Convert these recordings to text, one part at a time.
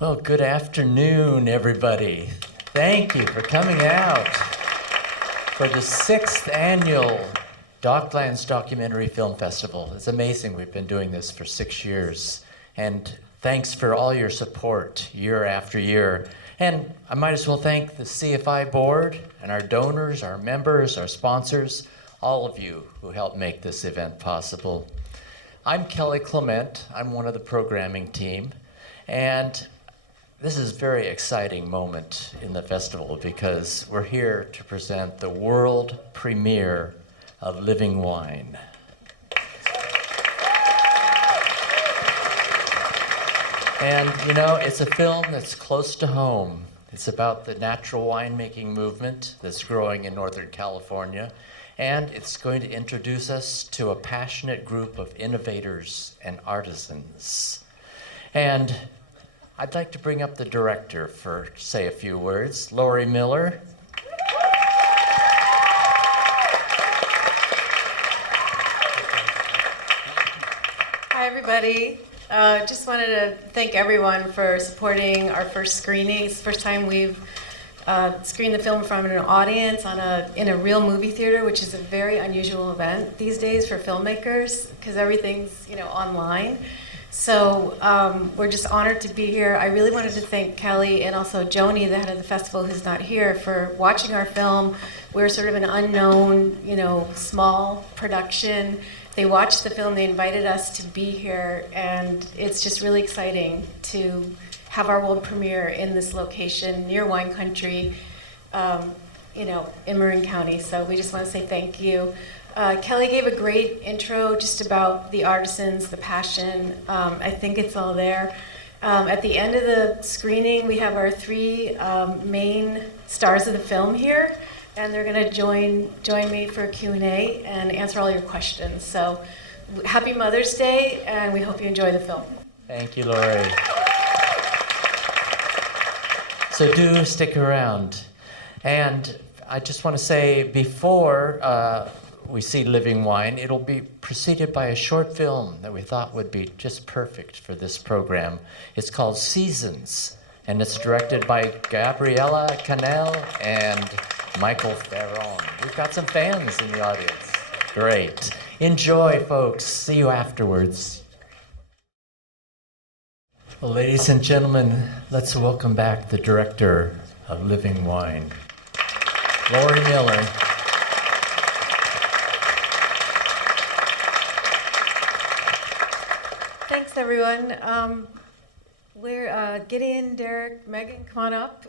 Well, good afternoon, everybody. Thank you for coming out for the 6th annual DocLands Documentary Film Festival. It's amazing we've been doing this for 6 years. And thanks for all your support year after year. And I might as well thank the CFI board and our donors, our members, our sponsors, all of you who helped make this event possible. I'm Clement. I'm one of the programming team. And this is a very exciting moment in the festival because we're here to present the world premiere of Living Wine. And you know, it's a film that's close to home. It's about the natural winemaking movement that's growing in Northern California. And it's going to introduce us to a passionate group of innovators and artisans. And I'd like to bring up the director for say a few words, Lori Miller. Hi, everybody. Just wanted to thank everyone for supporting our first screening. It's the first time we've screened the film from an audience in a real movie theater, which is a very unusual event these days for filmmakers because everything's online. So we're just honored to be here. I really wanted to thank Kelly and also Joni, the head of the festival, who's not here, for watching our film. We're sort of an unknown, small production. They watched the film, they invited us to be here, and it's just really exciting to have our world premiere in this location near wine country, in Marin County. So we just want to say thank you. Kelly gave a great intro just about the artisans, the passion. I think it's all there. At the end of the screening, we have our 3 main stars of the film here, and they're going to join me for a Q&A and answer all your questions. So happy Mother's Day, and we hope you enjoy the film. Thank you, Lori. So do stick around. And I just want to say before we see Living Wine, it'll be preceded by a short film that we thought would be just perfect for this program. It's called Seasons, and it's directed by Gabriella Canel and Michael Ferron. We've got some fans in the audience. Great. Enjoy, folks. See you afterwards. Well, ladies and gentlemen, let's welcome back the director of Living Wine, Lori Miller. Thanks, everyone. We're Gideon, Darek, Megan, come on up.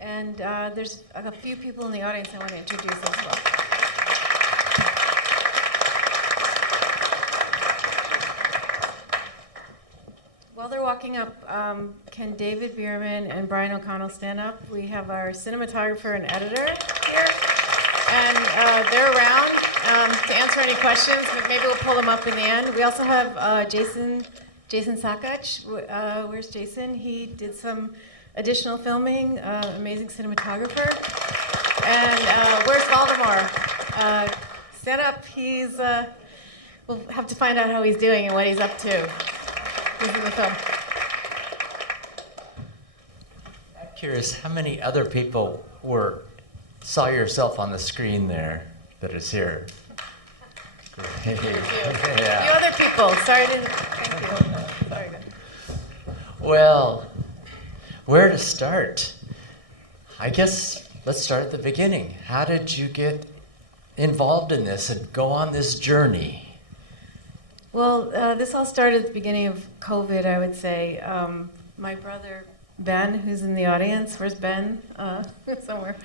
And there's a few people in the audience I want to introduce as well. While they're walking up, can David Bierman and Brian O'Connell stand up? We have our cinematographer and editor here, and they're around to answer any questions, but maybe we'll pull them up in the end. We also have Jason Sakach. Where's Jason? He did some additional filming, amazing cinematographer. And where's Valdemar? Stand up. We'll have to find out how he's doing and what he's up to. He's in the film. I'm curious, how many other people saw yourself on the screen there that is here? Great. Thank you. Yeah. A few other people. Sorry, thank you. Sorry. Well, where to start? I guess let's start at the beginning. How did you get involved in this and go on this journey? Well, this all started at the beginning of COVID, I would say. My brother, Ben, who's in the audience, where's Ben? Somewhere.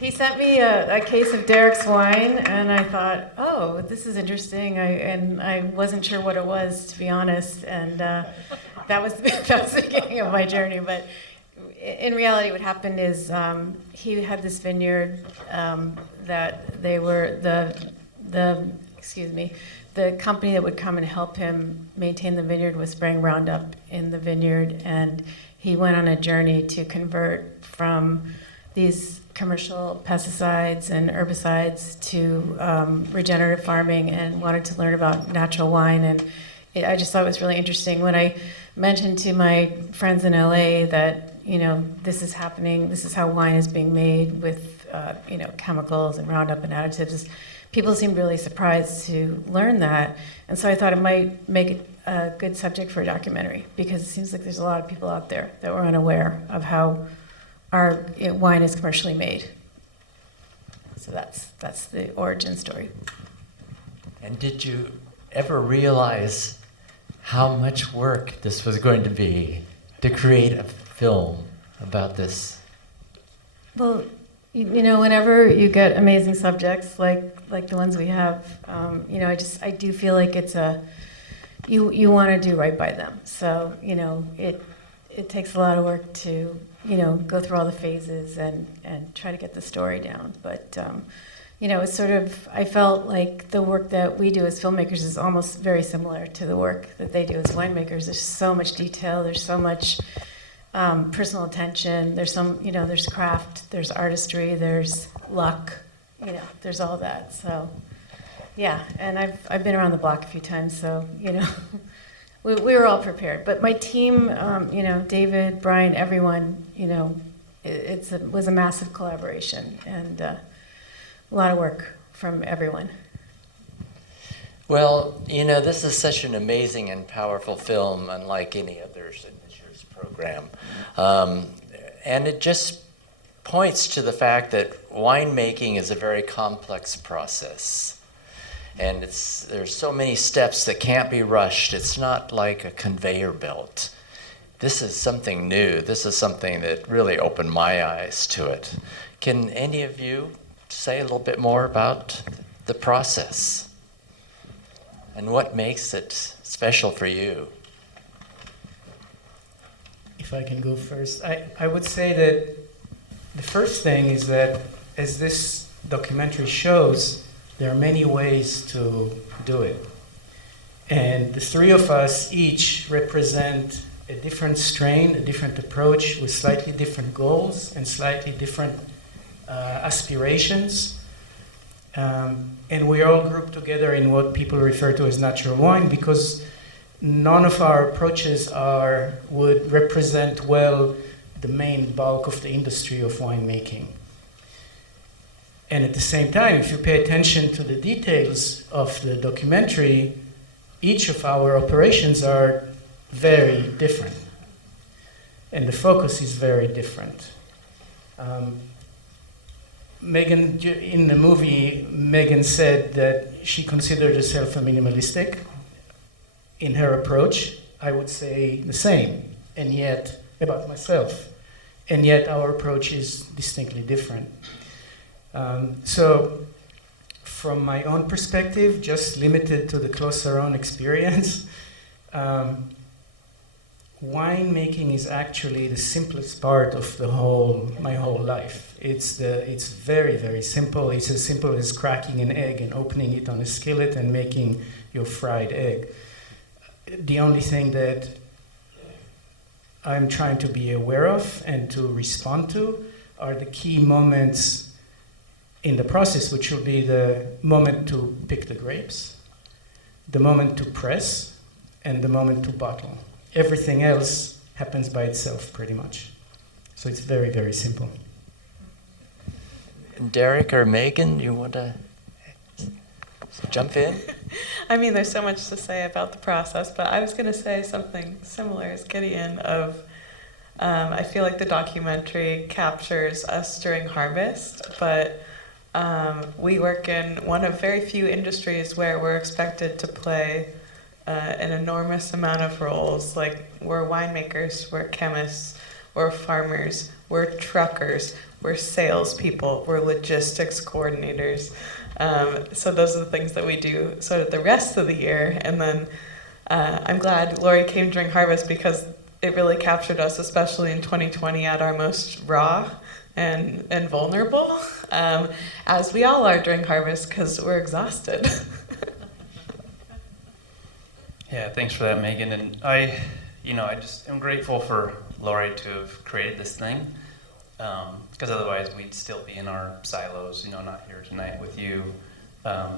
He sent me a case of Darek's wine, and I thought, oh, this is interesting. I wasn't sure what it was, to be honest, and that was the beginning of my journey. But in reality, what happened is he had this vineyard that they were the company that would come and help him maintain the vineyard was spraying Roundup in the vineyard, and he went on a journey to convert from these commercial pesticides and herbicides to regenerative farming, and wanted to learn about natural wine. And I just thought it was really interesting when I mentioned to my friends in LA that, this is happening, this is how wine is being made with, chemicals and Roundup and additives. People seemed really surprised to learn that. And so I thought it might make it a good subject for a documentary, because it seems like there's a lot of people out there that were unaware of how our wine is commercially made. So that's the origin story. And did you ever realize how much work this was going to be to create a film about this? Well, whenever you get amazing subjects like the ones we have, I do feel like it's you want to do right by them. So, it takes a lot of work to, go through all the phases and try to get the story down. But, it's sort of, I felt like the work that we do as filmmakers is almost very similar to the work that they do as winemakers. There's so much detail, there's so much personal attention, there's craft, there's artistry, there's luck, there's all that. So, yeah, and I've been around the block a few times, so, we were all prepared. But my team, David, Brian, everyone, it was a massive collaboration and a lot of work from everyone. Well, this is such an amazing and powerful film, unlike any others in this year's program. And it just points to the fact that winemaking is a very complex process. And there's so many steps that can't be rushed. It's not like a conveyor belt. This is something new. This is something that really opened my eyes to it. Can any of you say a little bit more about the process and what makes it special for you? If I can go first, I would say that the first thing is that, as this documentary shows, there are many ways to do it. And the three of us each represent a different strain, a different approach with slightly different goals and slightly different aspirations. And we all grouped together in what people refer to as natural wine, because none of our approaches would represent well the main bulk of the industry of winemaking. And at the same time, if you pay attention to the details of the documentary, each of our operations are very different. And the focus is very different. Megan, in the movie, Megan said that she considered herself a minimalistic in her approach. I would say the same, and yet, about myself. And yet our approach is distinctly different. So, from my own perspective, just limited to the closer own experience, winemaking is actually the simplest part of my whole life. It's very, very simple. It's as simple as cracking an egg and opening it on a skillet and making your fried egg. The only thing that I'm trying to be aware of and to respond to are the key moments in the process, which will be the moment to pick the grapes, the moment to press, and the moment to bottle. Everything else happens by itself, pretty much. So it's very, very simple. Darek or Megan, you want to jump in? I mean, there's so much to say about the process, but I was going to say something similar as Gideon of, I feel like the documentary captures us during harvest, but we work in one of very few industries where we're expected to play an enormous amount of roles. Like, we're winemakers, we're chemists, we're farmers, we're truckers, we're salespeople, we're logistics coordinators. So those are the things that we do sort of the rest of the year. And then I'm glad Lori came during harvest, because it really captured us, especially in 2020, at our most raw and vulnerable, as we all are during harvest, because we're exhausted. Yeah, thanks for that, Megan. And I just am grateful for Lori to have created this thing, because otherwise we'd still be in our silos, not here tonight with you,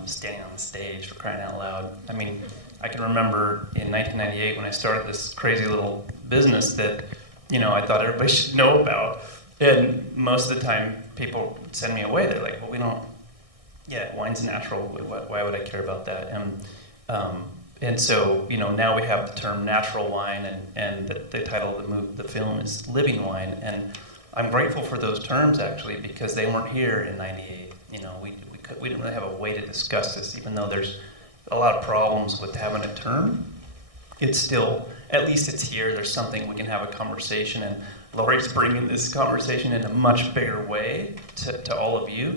standing on the stage, for crying out loud. I mean, I can remember in 1998 when I started this crazy little business that, I thought everybody should know about. And most of the time, people send me away. They're like, well, we don't, wine's natural. Why would I care about that? And so, now we have the term natural wine, and the title of the film is Living Wine. And I'm grateful for those terms, actually, because they weren't here in 98. We didn't really have a way to discuss this, even though there's a lot of problems with having a term. It's still, at least it's here. There's something we can have a conversation, and Lori's bringing this conversation in a much bigger way to all of you.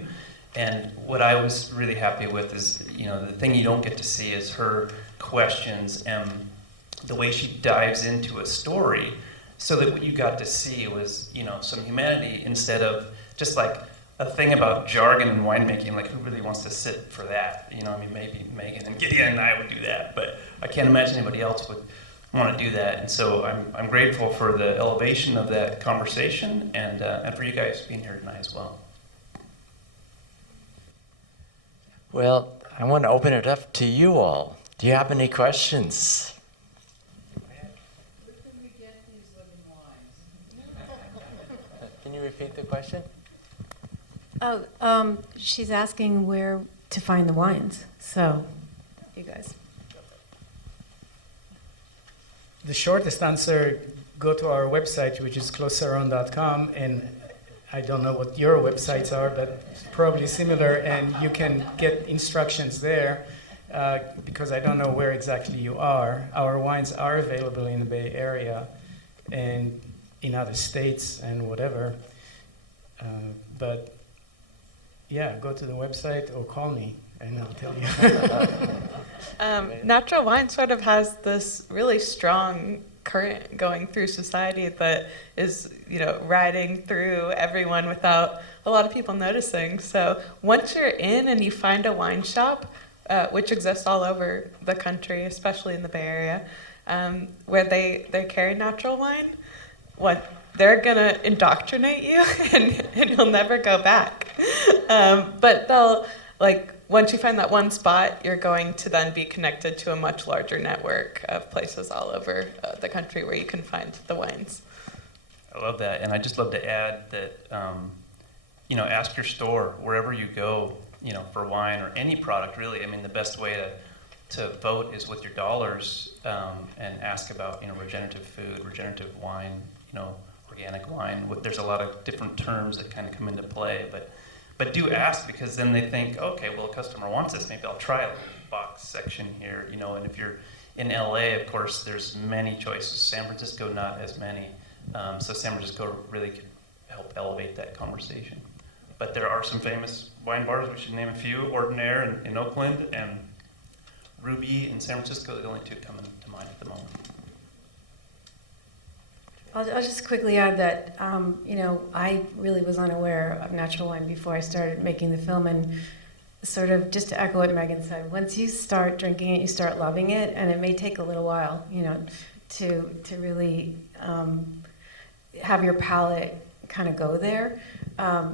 And what I was really happy with is, the thing you don't get to see is her questions and the way she dives into a story, so that what you got to see was, some humanity instead of just like a thing about jargon and winemaking. Like, who really wants to sit for that? Maybe Megan and Gideon and I would do that, but I can't imagine anybody else would want to do that. And so I'm grateful for the elevation of that conversation, and for you guys being here tonight as well. Well, I want to open it up to you all. Do you have any questions? Can you repeat the question? Oh, she's asking where to find the wines. So, you guys. The shortest answer, go to our website, which is closearound.com, and I don't know what your websites are, but it's probably similar, and you can get instructions there, because I don't know where exactly you are. Our wines are available in the Bay Area and in other states and whatever. But yeah, go to the website or call me and I'll tell you. Natural wine sort of has this really strong current going through society that is, riding through everyone without a lot of people noticing. So once you're in and you find a wine shop, which exists all over the country, especially in the Bay Area, where they carry natural wine, they're gonna indoctrinate you, and you'll never go back. But they'll, once you find that one spot, you're going to then be connected to a much larger network of places all over the country where you can find the wines. I love that, and I just love to add that, ask your store wherever you go, for wine or any product, really. The best way to vote is with your dollars, and ask about, regenerative food, regenerative wine, organic wine. There's a lot of different terms that kind of come into play, but do ask, because then they think, okay, well, a customer wants this, maybe I'll try a box section here, and if you're in LA, of course, there's many choices. San Francisco, not as many. So San Francisco really could help elevate that conversation. But there are some famous wine bars. We should name a few: Ordinaire in Oakland and Ruby in San Francisco. They're the only two coming to mind at the moment. I'll just quickly add that, I really was unaware of natural wine before I started making the film, and sort of just to echo what Megan said, once you start drinking it, you start loving it, and it may take a little while, to really have your palate kind of go there.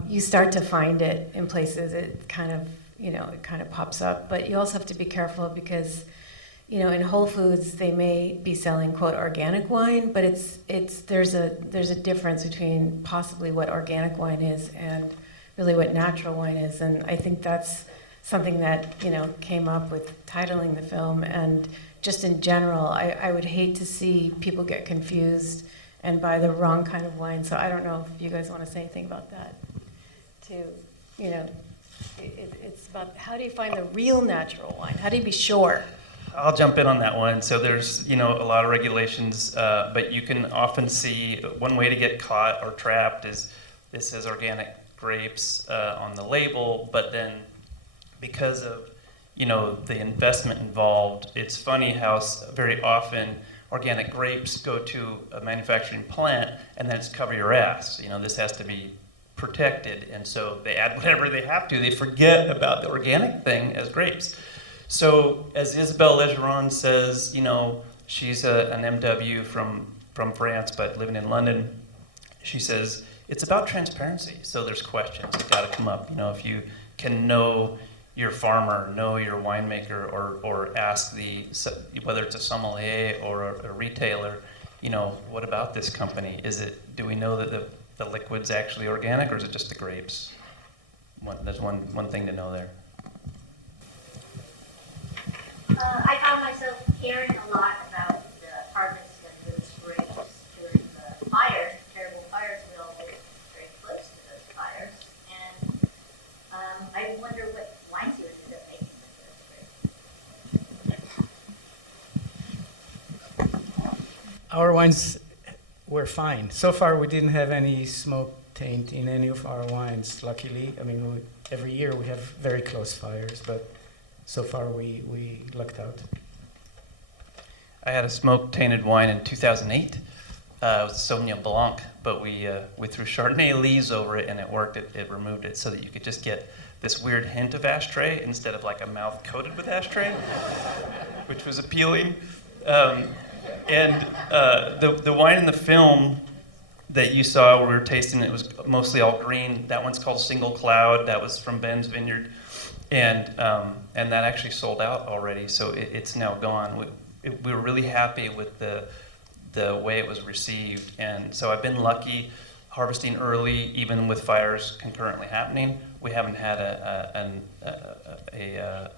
You start to find it in places. It kind of pops up, but you also have to be careful, because in Whole Foods they may be selling quote organic wine, but there's a difference between possibly what organic wine is and really what natural wine is. And I think that's something that came up with titling the film, and just in general, I would hate to see people get confused and buy the wrong kind of wine. So I don't know if you guys want to say anything about that. It's about, how do you find the real natural wine? How do you be sure? I'll jump in on that one. So there's, a lot of regulations, but you can often see one way to get caught or trapped is this says organic grapes on the label, but then because of, the investment involved, it's funny how very often organic grapes go to a manufacturing plant and then it's cover your ass. This has to be protected, and so they add whatever they have to. They forget about the organic thing as grapes. So as Isabelle Legeron says, she's an MW from France but living in London. She says it's about transparency. So there's questions that got to come up. If you can know, your farmer, know your winemaker, or ask whether it's a sommelier or a retailer, what about this company? Do we know that the liquid's actually organic, or is it just the grapes? There's one thing to know there. I found myself caring a lot about the harvest of those grapes during the fires, the terrible fires. We all lived very close to those fires. And I wonder what wines you ended up making with those grapes. Our wines were fine. So far, we didn't have any smoke taint in any of our wines, luckily. I mean, every year we have very close fires, but so far we lucked out. I had a smoke-tainted wine in 2008. It was Sauvignon Blanc, but we threw Chardonnay leaves over it, and it worked. It removed it so that you could just get this weird hint of ashtray instead of like a mouth coated with ashtray, which was appealing. And the wine in the film that you saw where we were tasting it was mostly all green. That one's called Single Cloud. That was from Ben's Vineyard. And that actually sold out already, so it's now gone. We were really happy with the way it was received, and so I've been lucky harvesting early, even with fires concurrently happening. We haven't had a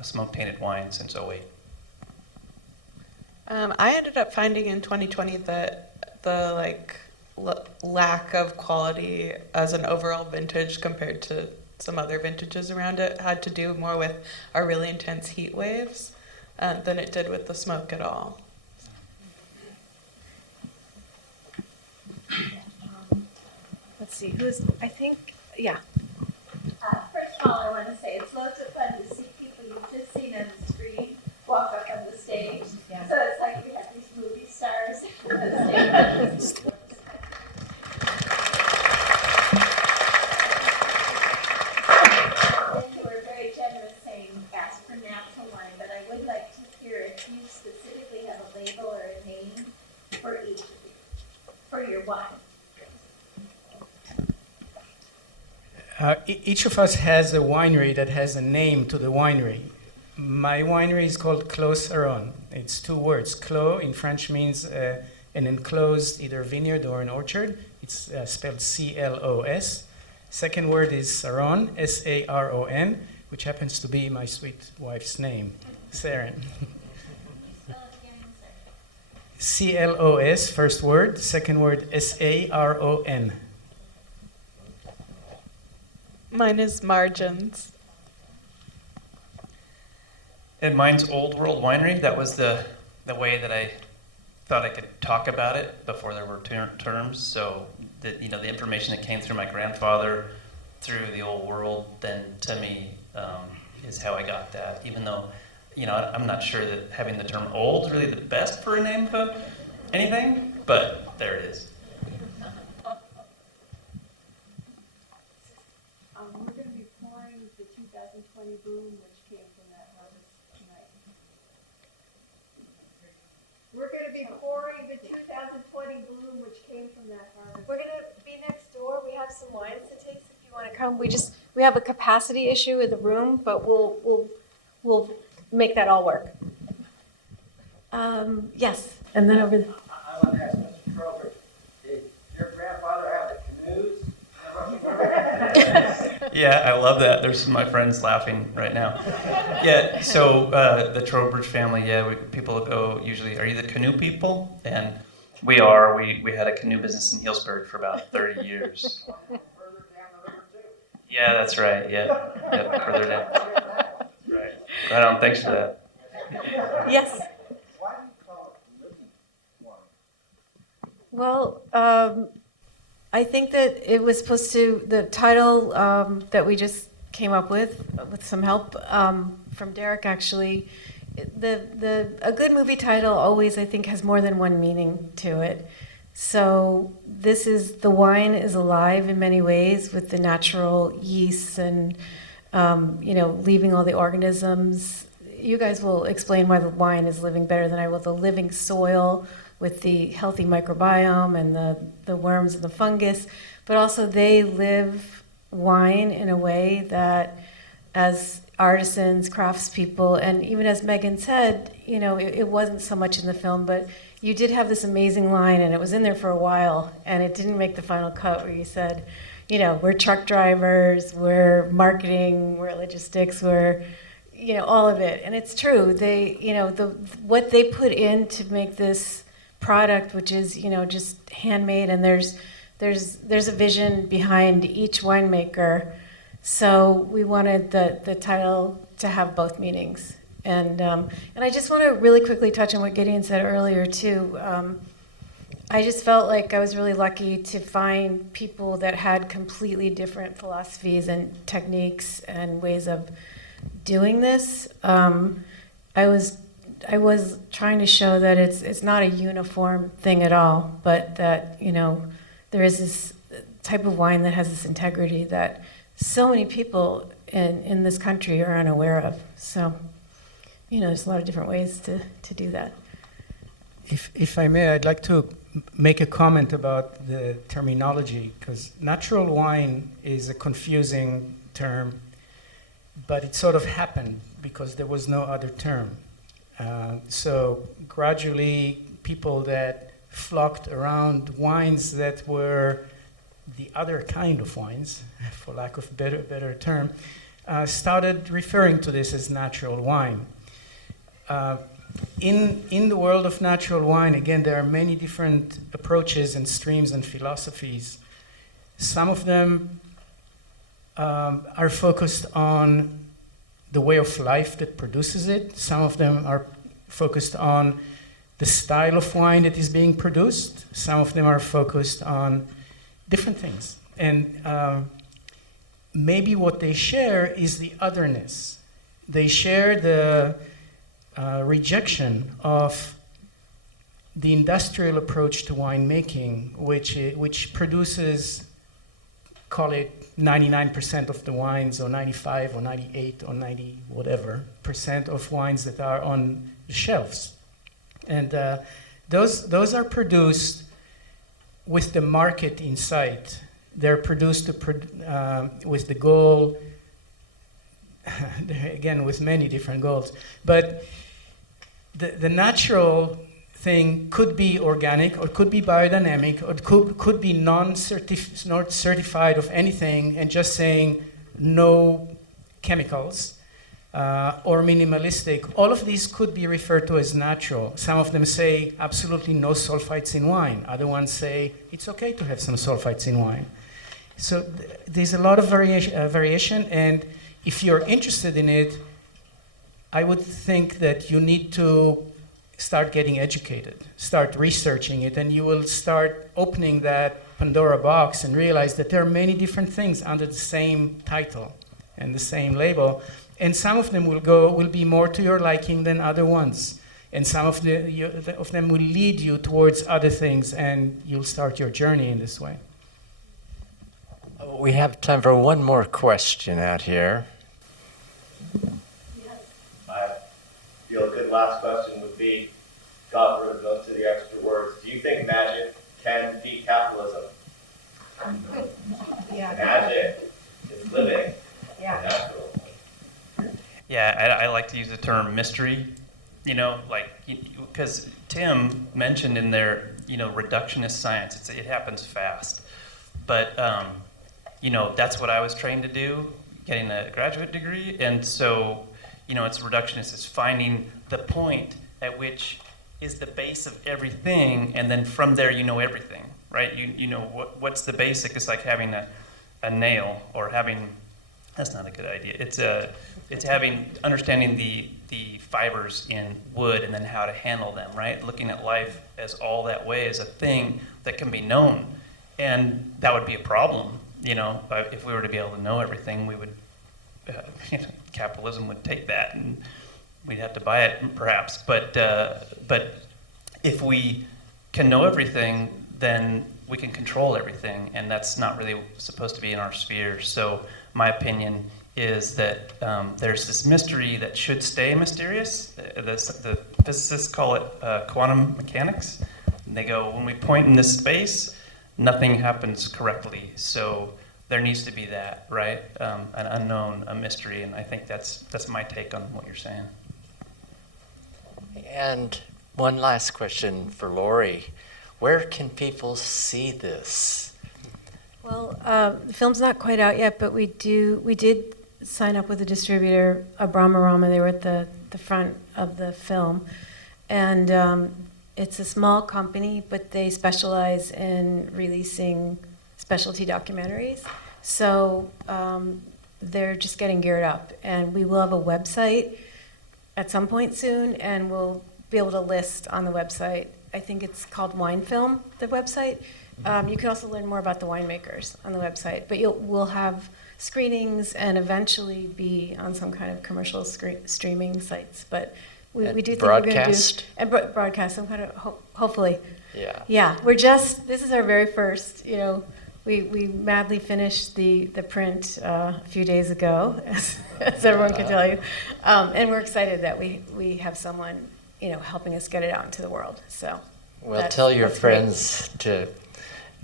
smoke-tainted wine since '08. I ended up finding in 2020 that the lack of quality as an overall vintage compared to some other vintages around it had to do more with our really intense heat waves than it did with the smoke at all. Let's see, yeah. First of all, I want to say it's loads of fun to see people you've just seen on the screen walk up on the stage. Yeah. So it's like we have these movie stars on the stage. And you were very generous saying ask for natural wine, but I would like to hear if you specifically have a label or a name for each of you, for your wine. Each of us has a winery that has a name to the winery. My winery is called Clos Aron. It's two words. Clos in French means an enclosed either vineyard or an orchard. It's spelled C-L-O-S. Second word is Saron, S-A-R-O-N, which happens to be my sweet wife's name, Saren. C-L-O-S, first word. Second word, S-A-R-O-N. Mine is Margins. And mine's Old World Winery. That was the way that I thought I could talk about it before there were terms. So the information that came through my grandfather, through the old world, then to me is how I got that. Even though, I'm not sure that having the term old is really the best for a name for anything, but there it is. We're going to be pouring the 2020 bloom, which came from that harvest tonight. We're going to be pouring the 2020 bloom, which came from that harvest. We're gonna be next door. We have some wines to taste if you want to come. We have a capacity issue in the room, but we'll make that all work. Yes, and then over there. I want to ask Mr. Trowbridge, did your grandfather have the canoes? Yeah, I love that. There's some of my friends laughing right now. Yeah, so the Trowbridge family, people go usually, are you the canoe people? And we are. We had a canoe business in Healdsburg for about 30 years. Yeah, that's right. Yeah, further down. Right. Right on. Thanks for that. Yes. Why do you call it living wine? Well, I think that it was supposed to, the title that we just came up with some help from Darek actually, a good movie title always, I think, has more than one meaning to it. So this is, the wine is alive in many ways with the natural yeasts and, leaving all the organisms. You guys will explain why the wine is living better than I will. The living soil with the healthy microbiome and the worms and the fungus, but also they live wine in a way that, as artisans, craftspeople, and even as Megan said, you know, it wasn't so much in the film, but you did have this amazing line, and it was in there for a while, and it didn't make the final cut, where you said, you know, we're truck drivers, we're marketing, we're logistics, we're, you know, all of it. And it's true. They, you know, what they put in to make this product, which is, you know, just handmade, and there's a vision behind each winemaker. So we wanted the title to have both meanings. And I just want to really quickly touch on what Gideon said earlier too. I just felt like I was really lucky to find people that had completely different philosophies and techniques and ways of doing this. I was trying to show that it's not a uniform thing at all, but that, you know, there is this type of wine that has this integrity that so many people in this country are unaware of. So, you know, there's a lot of different ways to do that. If I may, I'd like to make a comment about the terminology, because natural wine is a confusing term, but it sort of happened because there was no other term. So gradually, people that flocked around wines that were the other kind of wines, for lack of a better term, started referring to this as natural wine. In the world of natural wine, again, there are many different approaches and streams and philosophies. Some of them are focused on the way of life that produces it. Some of them are focused on the style of wine that is being produced. Some of them are focused on different things. And maybe what they share is the otherness. They share the rejection of the industrial approach to winemaking, which produces, call it 99% of the wines, or 95 or 98 or 90 whatever percent of wines that are on the shelves. And those are produced with the market in sight. They're produced with the goal, again, with many different goals. But the natural thing could be organic, or could be biodynamic, or could be not certified of anything, and just saying no chemicals, or minimalistic. All of these could be referred to as natural. Some of them say absolutely no sulfites in wine. Other ones say it's okay to have some sulfites in wine. So there's a lot of variation, and if you're interested in it, I would think that you need to start getting educated, start researching it, and you will start opening that Pandora box and realize that there are many different things under the same title and the same label, and some of them will be more to your liking than other ones, and some of them will lead you towards other things, and you'll start your journey in this way. We have time for one more question out here. I feel a good last question would be, got rid of most of the extra words. Do you think magic can defeat capitalism? Yeah. Magic is living natural. Yeah, I like to use the term mystery, you know, like, because Tim mentioned in there, you know, reductionist science, it happens fast. But, you know, that's what I was trained to do, getting a graduate degree. And so, you know, it's reductionist, it's finding the point at which is the base of everything, and then from there you know everything, right? You know what's the basic. It's like having a nail, or having, that's not a good idea. It's understanding the fibers in wood, and then how to handle them, right? Looking at life as all that way, as a thing that can be known. And that would be a problem, you know, if we were to be able to know everything. We would, capitalism would take that, and we'd have to buy it perhaps. But if we can know everything, then we can control everything, and that's not really supposed to be in our sphere. So my opinion is that there's this mystery that should stay mysterious. The physicists call it quantum mechanics. And they go, when we point in this space, nothing happens correctly. So there needs to be that, right? An unknown, a mystery, and I think that's my take on what you're saying. And one last question for Lori. Where can people see this? Well, the film's not quite out yet, but we did sign up with a distributor, Abramarama. They were at the front of the film. And it's a small company, but they specialize in releasing specialty documentaries. So they're just getting geared up. And we will have a website at some point soon, and we'll be able to list on the website. I think it's called Wine Film, the website. You can also learn more about the winemakers on the website. But we'll have screenings and eventually be on some kind of commercial streaming sites. But we do think we're going to do and broadcast some kind of hopefully. Yeah. Yeah, this is our very first. We madly finished the print a few days ago, as everyone can tell you, and we're excited that we have someone helping us get it out into the world. So. Well, tell your friends to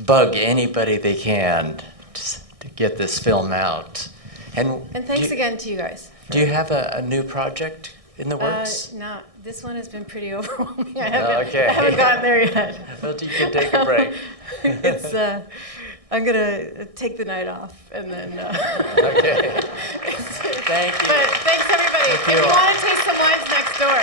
bug anybody they can to get this film out. And thanks again to you guys. Do you have a new project in the works? No, this one has been pretty overwhelming. I Okay. haven't gotten there yet. Well, you can take a break. I'm gonna take the night off and then. Okay. Thank you. But thanks everybody. Thank If you you all. want to taste some wines next door,